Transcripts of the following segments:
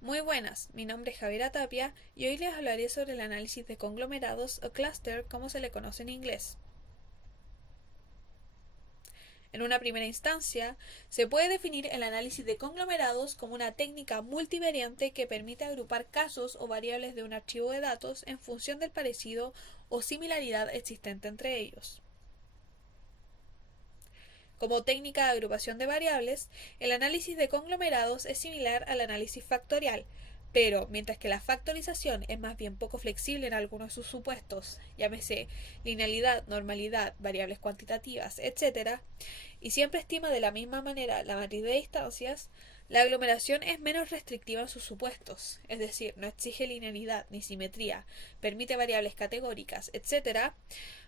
Muy buenas, mi nombre es Javiera Tapia y hoy les hablaré sobre el análisis de conglomerados o cluster como se le conoce en inglés. En una primera instancia, se puede definir el análisis de conglomerados como una técnica multivariante que permite agrupar casos o variables de un archivo de datos en función del parecido o similaridad existente entre ellos. Como técnica de agrupación de variables, el análisis de conglomerados es similar al análisis factorial, pero mientras que la factorización es más bien poco flexible en algunos de sus supuestos, llámese linealidad, normalidad, variables cuantitativas, etc., y siempre estima de la misma manera la matriz de distancias, la aglomeración es menos restrictiva en sus supuestos, es decir, no exige linealidad ni simetría, permite variables categóricas, etc.,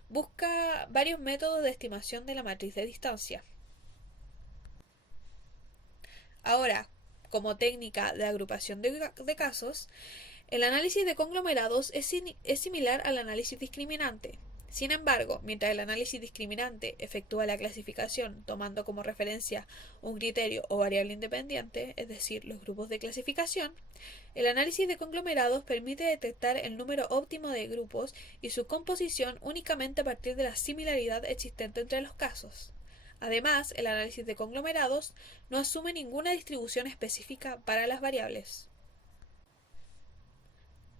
busca varios métodos de estimación de la matriz de distancia. Ahora, como técnica de agrupación de casos, el análisis de conglomerados es similar al análisis discriminante. Sin embargo, mientras el análisis discriminante efectúa la clasificación tomando como referencia un criterio o variable independiente, es decir, los grupos de clasificación, el análisis de conglomerados permite detectar el número óptimo de grupos y su composición únicamente a partir de la similaridad existente entre los casos. Además, el análisis de conglomerados no asume ninguna distribución específica para las variables.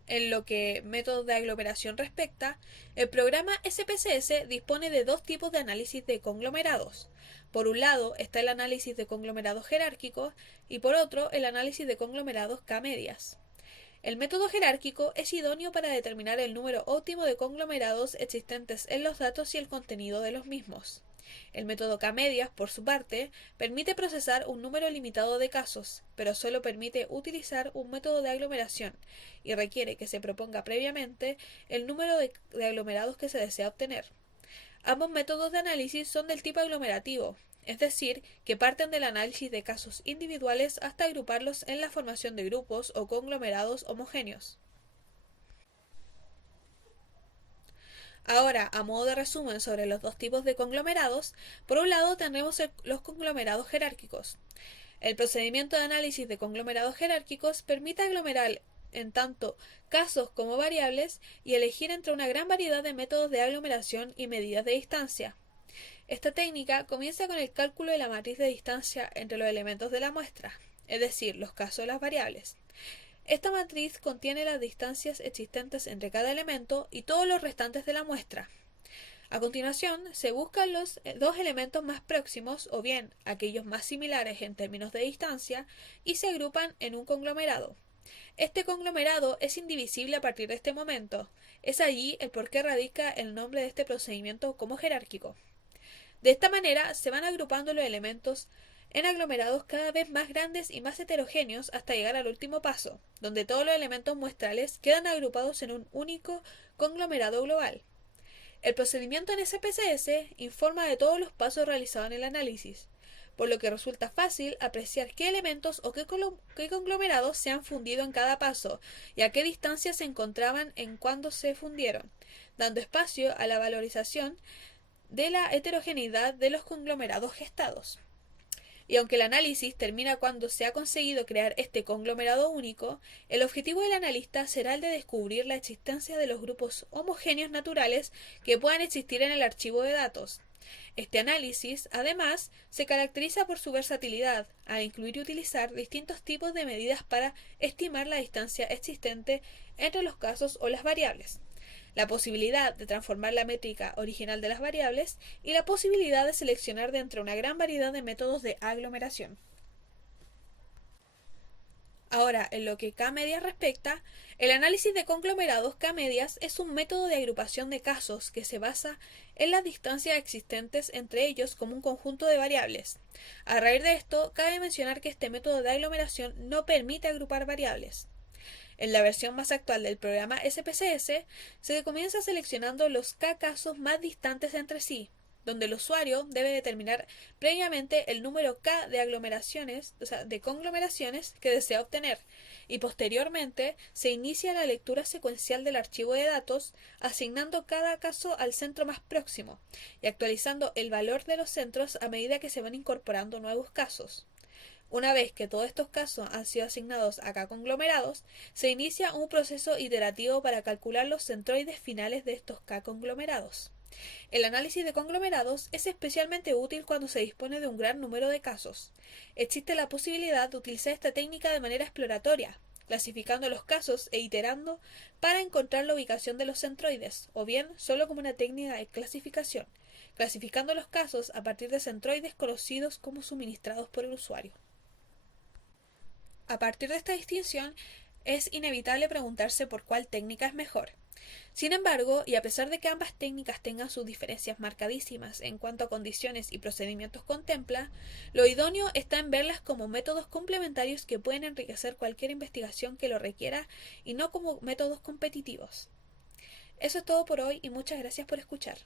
En lo que métodos de aglomeración respecta, el programa SPSS dispone de dos tipos de análisis de conglomerados. Por un lado está el análisis de conglomerados jerárquicos y por otro el análisis de conglomerados K-medias. El método jerárquico es idóneo para determinar el número óptimo de conglomerados existentes en los datos y el contenido de los mismos. El método K-medias, por su parte, permite procesar un número limitado de casos, pero solo permite utilizar un método de aglomeración y requiere que se proponga previamente el número de aglomerados que se desea obtener. Ambos métodos de análisis son del tipo aglomerativo, es decir, que parten del análisis de casos individuales hasta agruparlos en la formación de grupos o conglomerados homogéneos. Ahora, a modo de resumen sobre los dos tipos de conglomerados, por un lado tendremos los conglomerados jerárquicos. El procedimiento de análisis de conglomerados jerárquicos permite aglomerar en tanto casos como variables y elegir entre una gran variedad de métodos de aglomeración y medidas de distancia. Esta técnica comienza con el cálculo de la matriz de distancia entre los elementos de la muestra, es decir, los casos de las variables. Esta matriz contiene las distancias existentes entre cada elemento y todos los restantes de la muestra. A continuación, se buscan los dos elementos más próximos o bien aquellos más similares en términos de distancia y se agrupan en un conglomerado. Este conglomerado es indivisible a partir de este momento. Es allí el por qué radica el nombre de este procedimiento como jerárquico. De esta manera se van agrupando los elementos en aglomerados cada vez más grandes y más heterogéneos hasta llegar al último paso, donde todos los elementos muestrales quedan agrupados en un único conglomerado global. El procedimiento en SPSS informa de todos los pasos realizados en el análisis, por lo que resulta fácil apreciar qué elementos o qué conglomerados se han fundido en cada paso y a qué distancia se encontraban en cuando se fundieron, dando espacio a la valorización de la heterogeneidad de los conglomerados gestados. Y aunque el análisis termina cuando se ha conseguido crear este conglomerado único, el objetivo del analista será el de descubrir la existencia de los grupos homogéneos naturales que puedan existir en el archivo de datos. Este análisis, además, se caracteriza por su versatilidad, al incluir y utilizar distintos tipos de medidas para estimar la distancia existente entre los casos o las variables, la posibilidad de transformar la métrica original de las variables y la posibilidad de seleccionar de entre una gran variedad de métodos de aglomeración. Ahora, en lo que K-medias respecta, el análisis de conglomerados K-medias es un método de agrupación de casos que se basa en las distancias existentes entre ellos como un conjunto de variables. A raíz de esto, cabe mencionar que este método de aglomeración no permite agrupar variables. En la versión más actual del programa SPSS, se comienza seleccionando los K casos más distantes entre sí, donde el usuario debe determinar previamente el número K de aglomeraciones, o sea, de conglomeraciones que desea obtener, y posteriormente se inicia la lectura secuencial del archivo de datos, asignando cada caso al centro más próximo y actualizando el valor de los centros a medida que se van incorporando nuevos casos. Una vez que todos estos casos han sido asignados a K-conglomerados, se inicia un proceso iterativo para calcular los centroides finales de estos K-conglomerados. El análisis de conglomerados es especialmente útil cuando se dispone de un gran número de casos. Existe la posibilidad de utilizar esta técnica de manera exploratoria, clasificando los casos e iterando para encontrar la ubicación de los centroides, o bien solo como una técnica de clasificación, clasificando los casos a partir de centroides conocidos como suministrados por el usuario. A partir de esta distinción, es inevitable preguntarse por cuál técnica es mejor. Sin embargo, y a pesar de que ambas técnicas tengan sus diferencias marcadísimas en cuanto a condiciones y procedimientos contempla, lo idóneo está en verlas como métodos complementarios que pueden enriquecer cualquier investigación que lo requiera y no como métodos competitivos. Eso es todo por hoy y muchas gracias por escuchar.